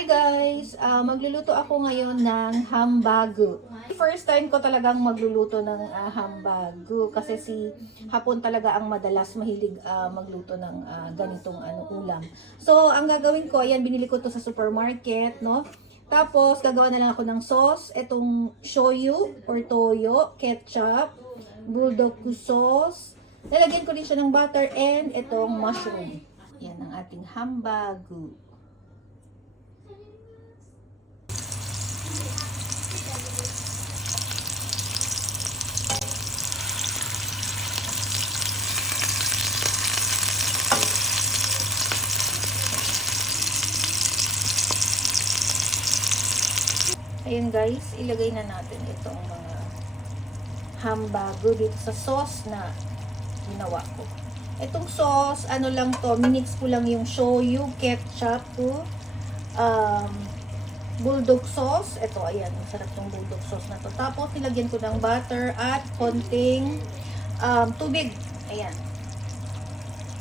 Hi guys! Ah, magluluto ako ngayon ng hambagu. First time ko talagang magluluto ng ah, hambagu kasi si Hapon talaga ang madalas mahilig ah, magluto ng ah, ganitong ano ulam. So, ang gagawin ko, ayan, binili ko to sa supermarket, no? Tapos, gagawa na lang ako ng sauce. Itong shoyu or toyo, ketchup, bulldog sauce. Lalagyan ko din siya ng butter and itong mushroom. Yan ang ating hambagu. Ayan guys, ilagay na natin itong mga hambago dito sa sauce na ginawa ko. Itong sauce, ano lang to, minix ko lang yung shoyu, ketchup, um, bulldog sauce. Ito, ayan, masarap tong bulldog sauce na to. Tapos, nilagyan ko ng butter at konting um, tubig. Ayan.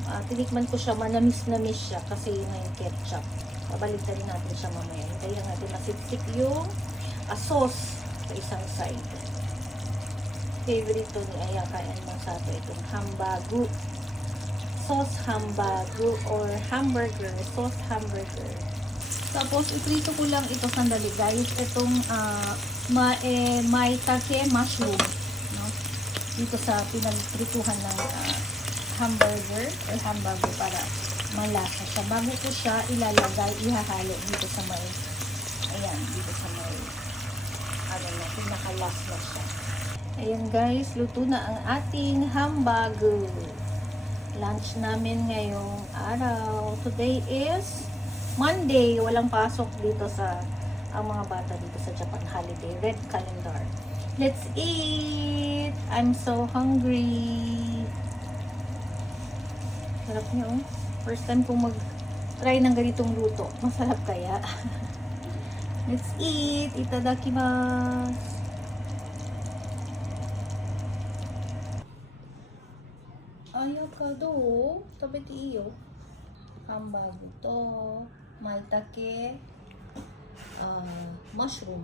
Uh, tinikman ko siya, manamis-namis siya kasi yun na yung ketchup. Babalikan natin siya mamaya. Hintayin natin masipsip yung ah, sauce sa isang side. Favorite to ni Aya kaya naman sa ito itong hambagu. Sauce hambagu or hamburger. Sauce hamburger. Tapos, iprito ko lang ito sandali guys. Itong uh, ma eh, maitake mushroom. No? Dito sa pinagprituhan ng ah, hamburger or hamburger para malasa siya. Bago ko siya ilalagay, ihahalo dito sa may ayan, dito sa may na, pinakalas na siya. Ayan guys, luto na ang ating hambago. Lunch namin ngayong araw. Today is Monday. Walang pasok dito sa ang mga bata dito sa Japan holiday. Red calendar. Let's eat! I'm so hungry. Sarap niya oh. First time kong mag-try ng ganitong luto. Masarap kaya? Let's eat! Itadakimasu! あやかどう？食べていいよ。ハンバーグとまいたけ。あ マッシュルーム。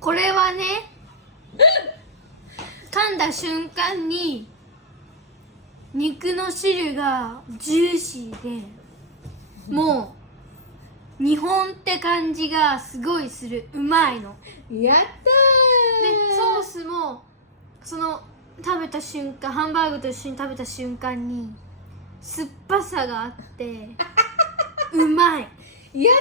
これはね噛んだ瞬間に肉の汁がジューシーでもう日本って感じがすごいする。うまいの。やったでソースもその食べた瞬間ハンバーグと一緒に食べた瞬間に酸っぱさがあって うまい。やっ